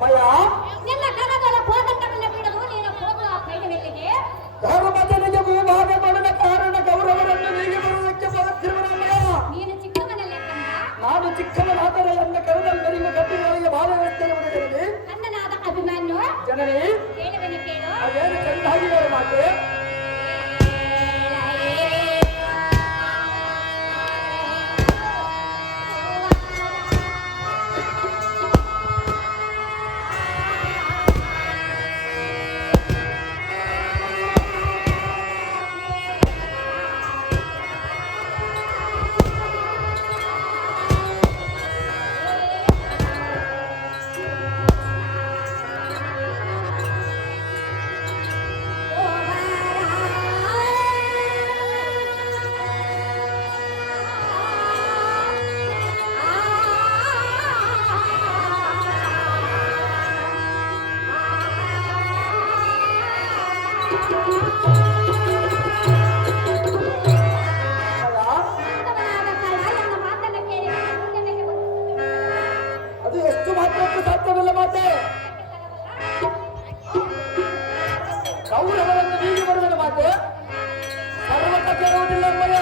ಭಯ ನಿನ್ನ ಕರಗಳ ಕೋದಂಡವನ್ನು ಬಿಡಲು ನೀನು ಹೋಗುವ ಪೈಡವೆಲ್ಲಿಗೆ ಧರ್ಮಜನಿಗೆ ಭೂಭಾಗ ಮಾಡದ ಕಾರಣ ಗೌರವರನ್ನು ನೀಗೆ ಬರುವುದಕ್ಕೆ ಬರುತ್ತಿರುವನಲ್ಲ. ನೀನು ಚಿಕ್ಕವನಲ್ಲೇ ಕಂದ. ನಾನು ಚಿಕ್ಕವನಾದರೆ ಎನ್ನ ಕರದಲ್ಲರಿಗೂ ಗಟ್ಟಿಗಳಿಗೆ ಬಾಲ ವ್ಯವಸ್ಥೆ ಅನ್ನನಾದ ಅಭಿಮಾನ್ಯು ಜನನಿ ಹೇಳುವೆನು ಕೇಳು. ಅದೇನು ಚಂದಾಗಿ ಹೇಳು ಮಾತೆ. ಅದು ಎಷ್ಟು ಮಾತ್ರಕ್ಕೂ ಸಾಧ್ಯವಿಲ್ಲ ಮಾತೆ. ಗೌರವವನ್ನು ನೀಗಿ ಬರುವುದಿಲ್ಲ ಮಾತೆ. ಸರ್ವತ ಕೇಳುವುದಿಲ್ಲ ಅಮ್ಮಯ್ಯ.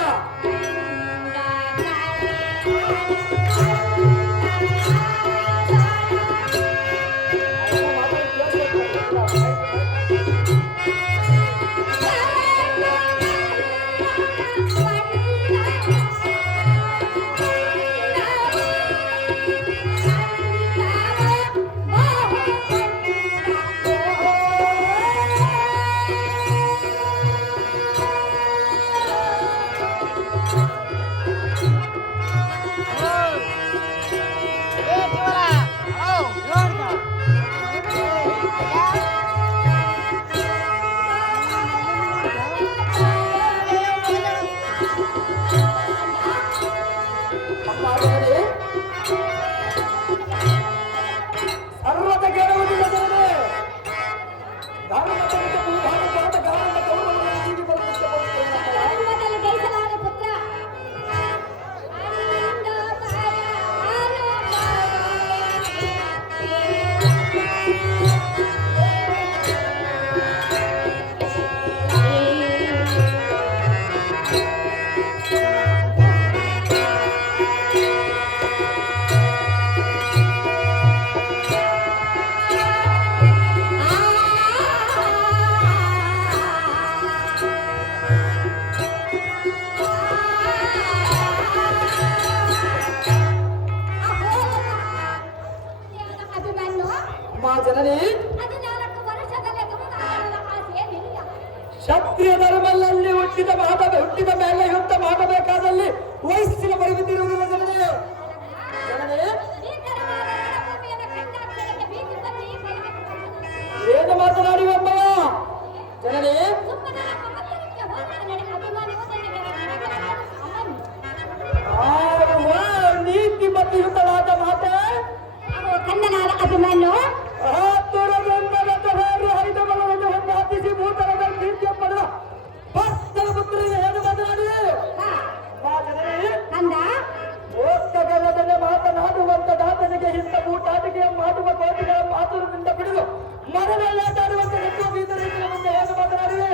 ಕ್ಷತ್ರಿಯ ಧರ್ಮದಲ್ಲಿ ಹುಟ್ಟಿದ ಮೇಲೆ ಯುದ್ಧ ಮಾಡಬೇಕಾದಲ್ಲಿ ವಯಸ್ಸಿನ ಪರಿಮಿತಿ ಇರುವುದಿಲ್ಲ ಜನನೇ. ಏನು ಮಾತನಾಡಿವಮ್ಮ ಜನನೇ? ನೀತಿ ಬದ್ಧಯುತವಾದ ಮಾತೆ ಕನ್ನನಾದ ಅಭಿಮಾನ್ಯು ಹರಿದ ಬಲವನ್ನು ಹೊಂದಾತಿಸಿ ಭೂತಲದ ಪ್ರೀತಿಯ ಪಡೆದ ಭಕ್ತರ ಪುತ್ರಿಗೆ ಏನು ಮಾತನಾಡಿದೆ ಕಂದ ಓದ್ತಗಲ್ಲದನೆ ಮಾತನಾಡುವಂತ ದಾತನಿಗೆ ಇಂಥ ಊಟಾಟಿಕೆ ಮಾಡುವ ಕೋಟಿಗಳ ಮಾತುರದಿಂದ ಬಿಡಿದು ಮರವೆಲ್ಲಾಟಾಡುವಂತ ಹೆಚ್ಚು ಬೀದ ರೀತಿಯ ಮುಂದೆ ಏನು ಮಾತನಾಡಿದೆ?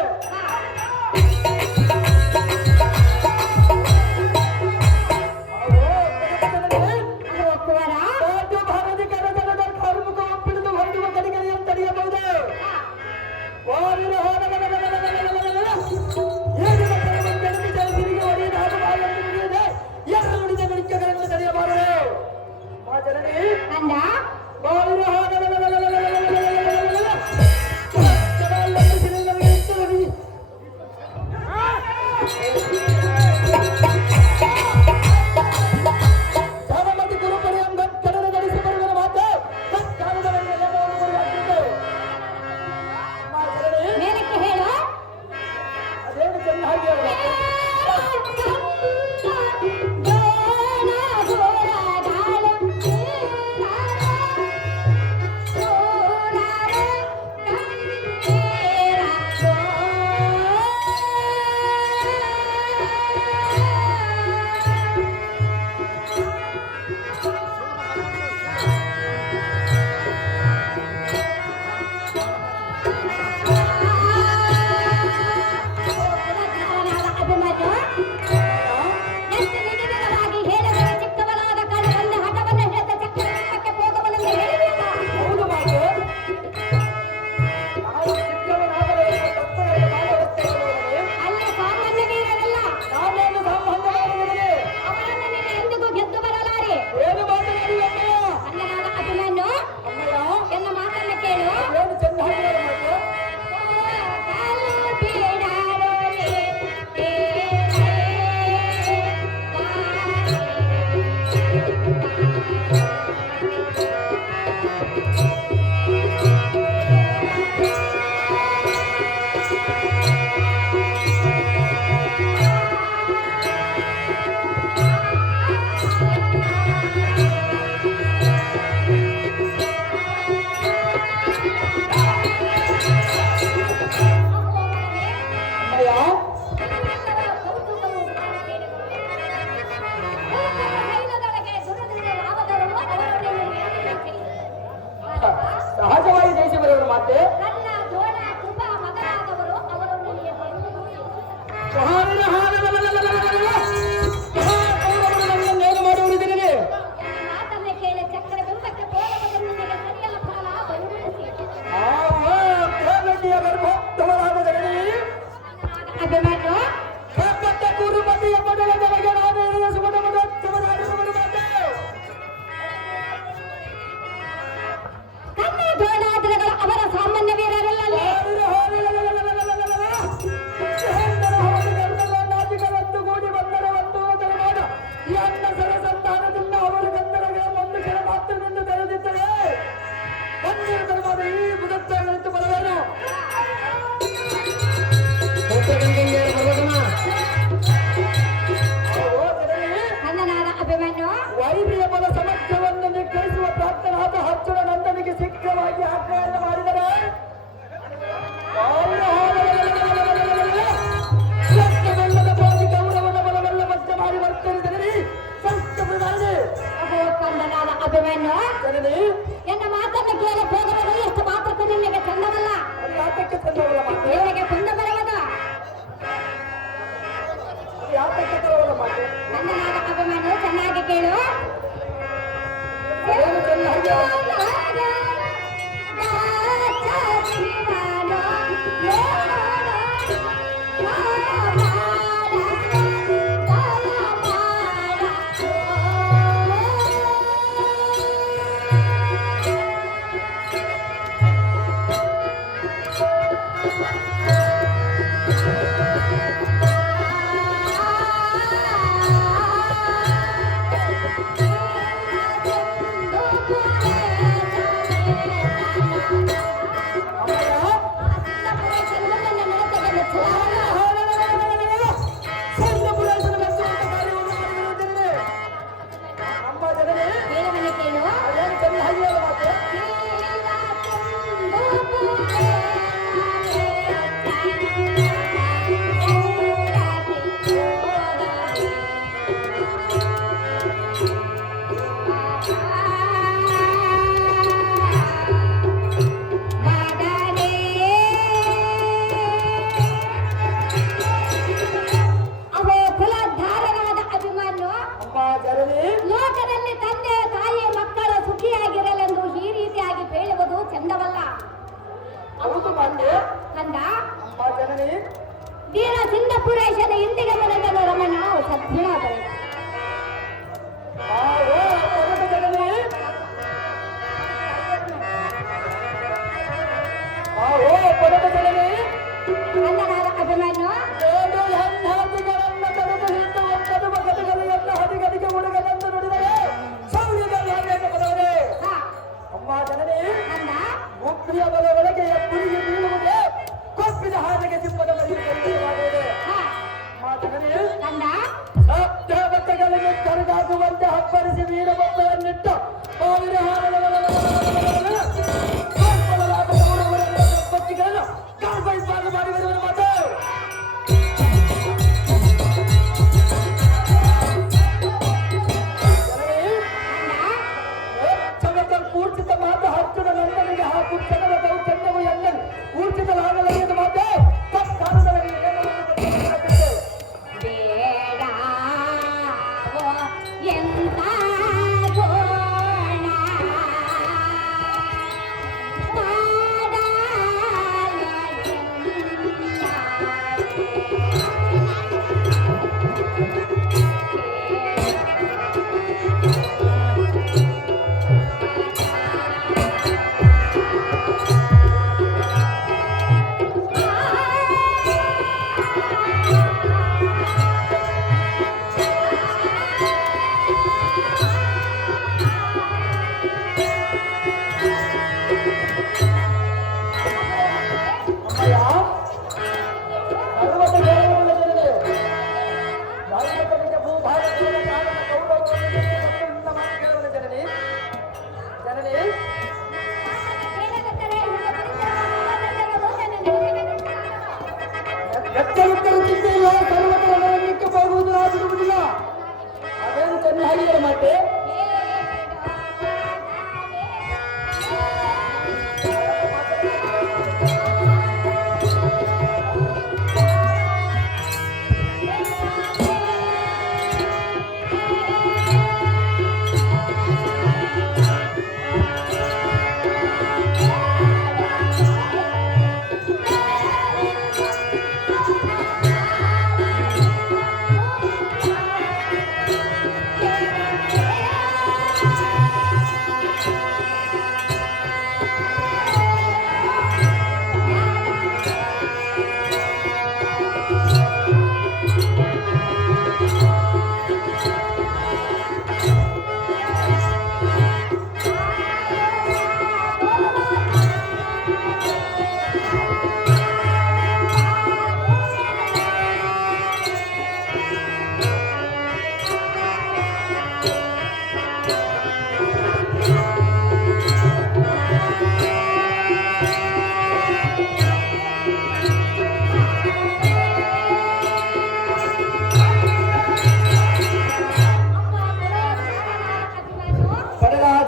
ಅಭಿಮನ್ಯು ಜನನಿ ಎನ್ನ ಮಾತನ್ನು ಕೇಳಿ ಹೋಗಬಹುದು ಎಷ್ಟು ಮಾತ್ರಕ್ಕೂ ನಿನಗೆ ಚಂದವಲ್ಲ ಅದು ಯಾತಕ್ಕೆ ತಂದವಲ್ಲ ಮಾತು ನಿನಗೆ ಕುಂದ ಬರುವುದು ಅದು ಯಾತಕ್ಕೆ ತರವಲ್ಲ ಮಾತು ನನ್ನ ಮಾತ ಅಭಿಮನ್ಯು ಚೆನ್ನಾಗಿ ಕೇಳು ಏನು ಚೆನ್ನಾಗಿ Oh,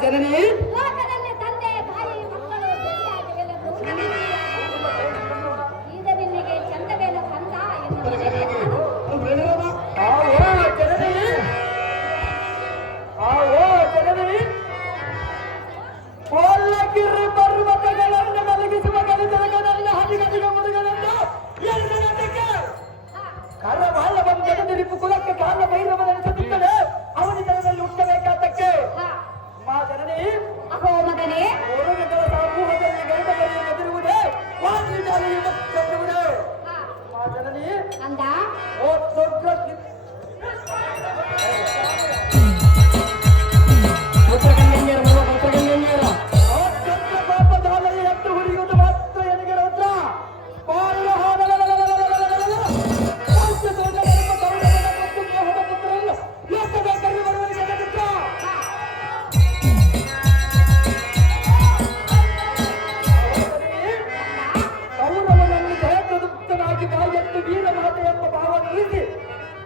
ಜನನಿ ಲೋಕದಲ್ಲಿ ತಂದೆ ತಾಯಿ ಮಕ್ಕಳು ಜೊತೆಯಾಗಿವೆಲ್ಲರೂ ಈಗ ನಿನಗೆ ಚಂದವೇನ ಕಂದ ಎನ್ನುವ ಕೋಲಗಿರಿ ಪರ್ವತಗಳನ್ನು ಮಲಗಿಸುವ ಗಣಿತನ ಹದಿಗದಿಗ ಮುರುಗನನ್ನು ಎರಡು ಗಂಟೆಗೆ ಕರವಾಳ ಬಂದರಿಪು ಕುಲಕ್ಕೆ ಕಾಲ ಭೈರವನೆನಿಸುತ್ತಿದ್ದರೆ ಅವನ ಜನರಲ್ಲಿ ಹುಟ್ಟಬೇಕಾದಕ್ಕೆ ಮಾ ಜನನಿ ಅಹೋ ಮಗನೇ ಮುರುಗಗಳ ಸಮೂಹದಲ್ಲಿ ಗಣಿತ ಎದುರುವುದೇ ವಾದ್ಯಜಾಲೆಯು ಕಟ್ಟುವುದೇ ಮಾ ಜನನಿ ಕಂದ ಓ ದೊಡ್ಡ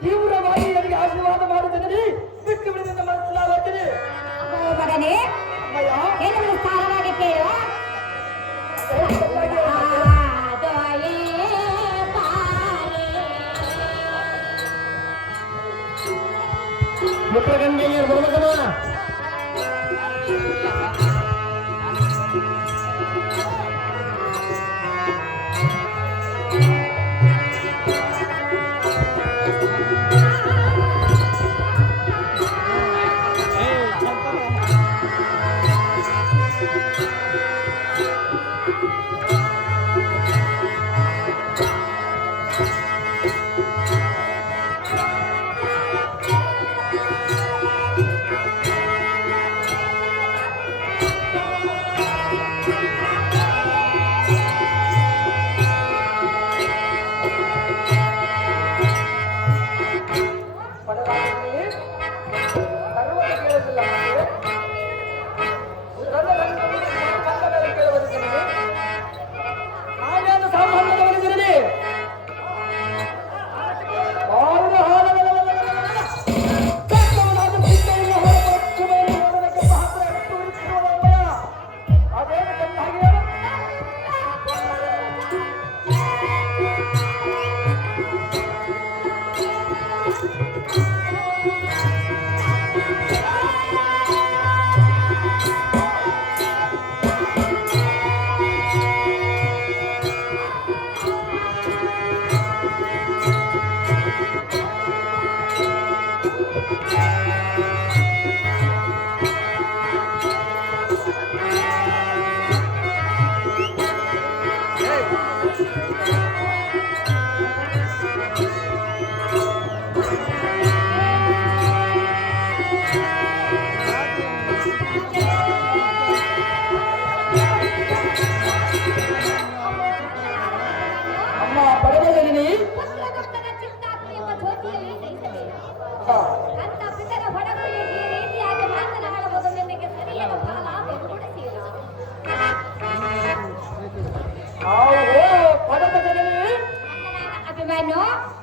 ತೀವ್ರವಾಗಿ ನನಗೆ ಆಶೀರ್ವಾದ ಮಾಡುವುದರಲ್ಲಿ ಬಿಟ್ಟು ಬಿಡುವುದನ್ನು ಮನಸ್ಸಿಲಾಗುತ್ತದೆ. ಅಹೋ ಮಗನೇ ಏನು ಸಾರವಾಗಿ ಕೇಳು ಮುಖಗಂಗೆಯ ಬರುವುದನ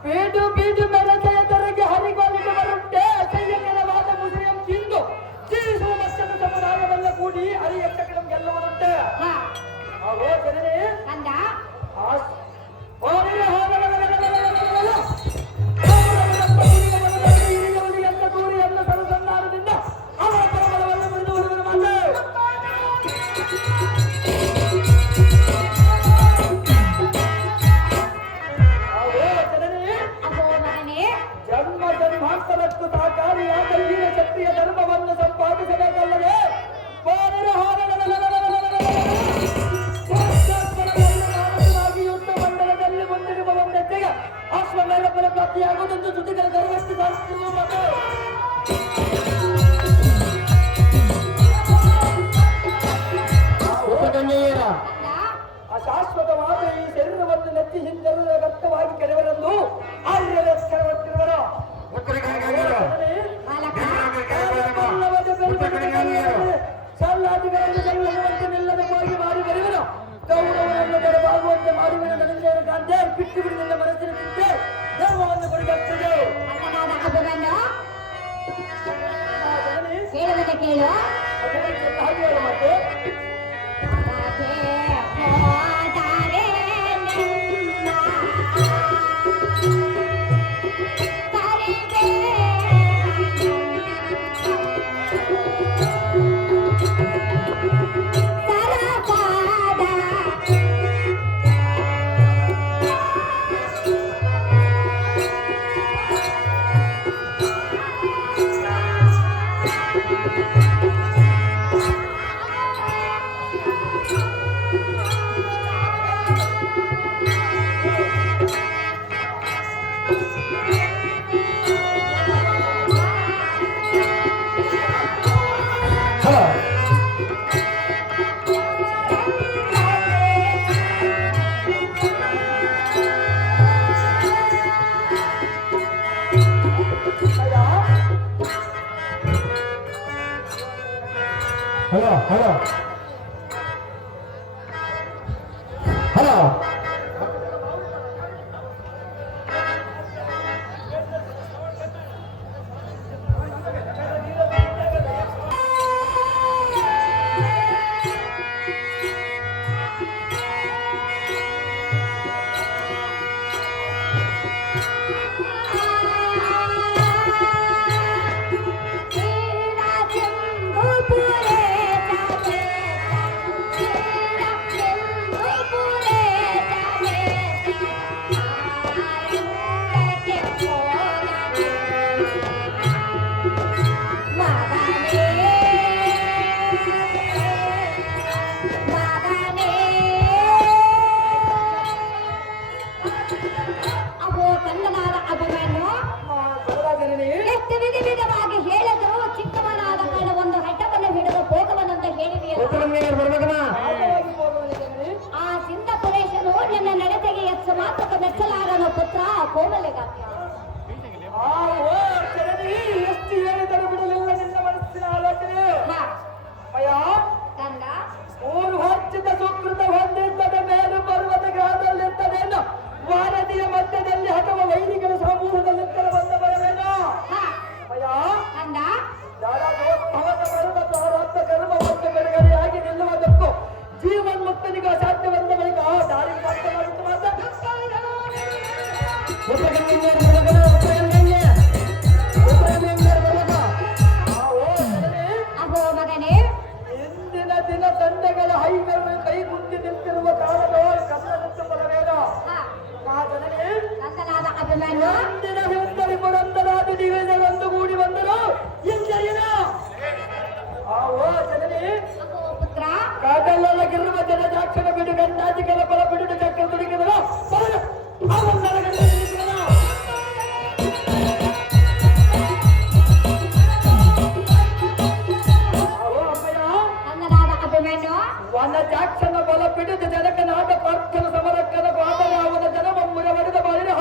ಬೀಡು ಬೀಡು ಮೆರತೆಯ ತೆರೆಗೆ ಹರಿಗೋಲಿಗೆ ಬರುಂಟೆ ಅಸಹ್ಯಕರವಾದ ಮುಸ್ಲಿಂ ತಿಂದು ಜೀವಿಸುವ ಮಕ್ಕಳ ಸಮುದಾಯವೆಲ್ಲ ಕೂಡಿ ಹರಿಯ ಚಕ್ರಂ ಗೆಲ್ಲುವುದುಂಟೆ ಅವೋ ಜನನೇ ಕಂದ ಅಂತ ದೂರಿ ಎಲ್ಲ ಸರಸನ್ನಾರದಿಂದ ಅವರ ಪರಬಲವನ್ನು ಮುರಿದು ಹುಡುಗರು ಮಾತೆ ಜನ್ಮ ಜನ್ಮಾಂತರಕ್ಕೂ ಸಹಕಾರಿಯಾದ ವೀರ ಶಕ್ತಿಯ ಧರ್ಮವನ್ನು ಸಂಪಾದಿಸಬೇಕಲ್ಲದೆ ಯುದ್ಧ ಮಂಡಲದಲ್ಲಿ ಮುಂದಿರುವ ಒಂದೆಜ್ಜೆಗೆ ಅಶ್ವಮೇಧಫಲ ಪ್ರಾಪ್ತಿಯಾಗುವುದೆಂದು ಜೊತೆಗಳ ಗರ್ವಷ್ಟು ಸಾಧಿಸುವ ಮತ್ತು ಅಶಾಶ್ವತವಾದ ಈ ಶರೀರವನ್ನು ನೆಚ್ಚಿ ಹಿಂದೆಲ್ಲ ವ್ಯಕ್ತವಾಗಿ ಕೆರೆವರೆಂದು ಆರ್ಯರ ಚಕ್ರವರ್ತಿರುವರು ಶಾಲಾದಿಗಳನ್ನು ಗೆಲ್ಲುವಂತೆ ನಿಲ್ಲದಕ್ಕಾಗಿ ಮಾಡಿ ಬರುವನು ಗೌರವವನ್ನು ತಡಬಾಗುವಂತೆ ಮಾಡುವ ನನಗೆ ಗಾಂಧಿ ಬಿಟ್ಟು ಬಿಡಿದ ಮನಸ್ಸಿನ ಚಿಂತೆ ಧರ್ಮವನ್ನು ಕೊಡಬೇಕಾಗ್ತದೆ ಕೇಳುವುದನ್ನು ಕೇಳು ಹಲೋ ಹಲೋ ಹಲೋ ಎಷ್ಟು ವಿಧ ವಿಧವಾಗಿ ಹೇಳಿದ್ರು ಚಿಕ್ಕವನಾದ ಕಾರಣ ಒಂದು ಹಠವನ್ನು ಹಿಡಿದು ಹೋಗವನಂತ ಹೇಳಿದೆಯಲ್ಲ. ಆ ಸಿಂಧಪುರೇಶನು ನಿನ್ನ ನಡತೆಗೆ ಹೆಚ್ಚು ಮಾತಕ್ಕೆ ಮೆಚ್ಚಲಾರನು ಪುತ್ರ ಕೋಮಲೆಗಾತ್ಯ. ಎಷ್ಟು ಹೇಳಿದರೂ ಬಿಡಲಿಲ್ಲ ನಿನ್ನ ಮನಸ್ಸಿನ ಆಲೋಚನೆ. ಕಂದ 3 ವರ್ಷದ ಸುಕೃತ ಹೊಂದಿದ್ದದ ಮೇಲೂ ಪರ್ವತ ಗ್ರಹದಲ್ಲಿರ್ತದೇನು, ವಾರದಿಯ ಮಧ್ಯದಲ್ಲಿ ಅಥವಾ ವೈದಿಕರ ಸಮೂಹದಲ್ಲಿದ್ದರೆ ಬಂದ ಬರವೇನೋ. ಕಂದ ಪ್ರಾರಬ್ಧ ಕರ್ಮ ಮತ್ತು ಬಿಡುಗಡೆಯಾಗಿ ನಿಲ್ಲುವುದಕ್ಕೂ ಜೀವನ್ಮುಕ್ತನಿಗೂ ಅಸಾಧ್ಯವಂತ ಬಳಿಕ ದಾರಿ ಪ್ರಾಪ್ತವಾಗುತ್ತ ಮಾತ್ರ ಅಹೋ ಮಗನೇ, ಇಂದಿನ ದಿನ ತಂಡಗಳ ಕೈಗುಂದಿ ನಿಂತಿರುವ ಕಾಲದ ಕನ್ನಡಕ್ಕೆ ಬರವೇನೋ. ಕಂದನಾದ ಅಭಿಮನ್ಯು ಇಂದಿನ ಹಿಂದರಿ ಪುರಂದರಾದ ದಿವ್ಯಜಗಂದು ಕೂಡಿ ಬಂದರು ಎಂದರೇನೋ. ಅಹೋ ಪುತ್ರ ಕಾಟಲ್ಲಗಿರುವ ಜನಜಾಕ್ಷರ ಬಿಡು ಗಂಡಾಜಿಗಳ ಬಲ ಬಿಡುಡು ಚಕ್ರ ತುಡಿಕಿದರು ಕಂದನಾದ ಅಭಿಮನ್ಯು ವನ ಜಾಕ್ಷನ ಬಲ ಬಿಡುದು ಜನಕನಾದ ಪಾರ್ಥನ ಸಮರಕ್ಕನ ಪಾದನೆ ಅವನ ಜನಮ ಮುರವರಿದ ಬಾಳಿನ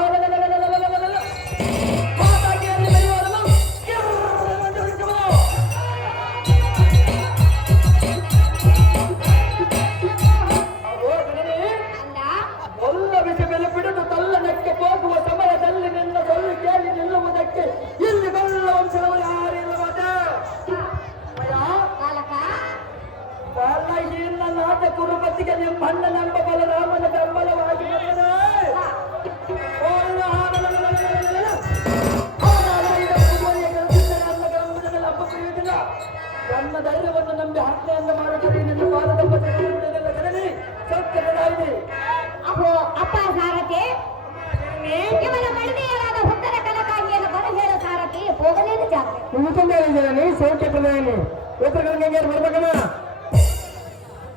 ಒಲ್ಲ ಬಿಸಿ ಬೆಲೆ ಬಿಡುದು ತಲ್ಲನಕ್ಕೆ ಹೋಗುವ ಸಮಯದಲ್ಲಿ ನಿನ್ನ ಸೊಲ್ಲು ಕೇಳಿ ನಿಲ್ಲುವುದಕ್ಕೆ ಇಲ್ಲಿ ಬಲ್ಲ ವಂಶದವರು ಯಾರಿಲ್ಲ ಬಾಲಕ ಬಾಲಹೀನ ನಾಟ ಕುರುಪತಿಗೆ ನಿಮ್ಮಣ್ಣನೆಂಬ ಬಲರಾಮನ ಬೆಂಬಲವಾಗಿ ನನ್ನ ಧೈರ್ಯವನ್ನು ನಂಬಿ ಹತ್ಯೆಯಿಂದ ಮಾಡುತ್ತಾರೆ ನಿನ್ನ ಬಾಲದೆಂಬ ಬಿಡುವುದಿಲ್ಲ ಜನನಿ ಸೌಖ್ಯದಾಗಿದೆ. ಅಹೋ ಅಪ್ಪ ಸಾರಥಿ, ಇವನ ಮಡದಿಯರಾದ ಹುತ್ತನ ಕನಕಾಂಗಿಯನ್ನು ಬರಹೇಳ ಸಾರಥಿ ಹೋಗಲೇನು ಜಾತ್ರೆ ಸೌಖ್ಯ ಪ್ರಧಾನಿ ಉತ್ತರ ಕನ್ನಡ ಬರ್ಬೇಕಲ್ಲ.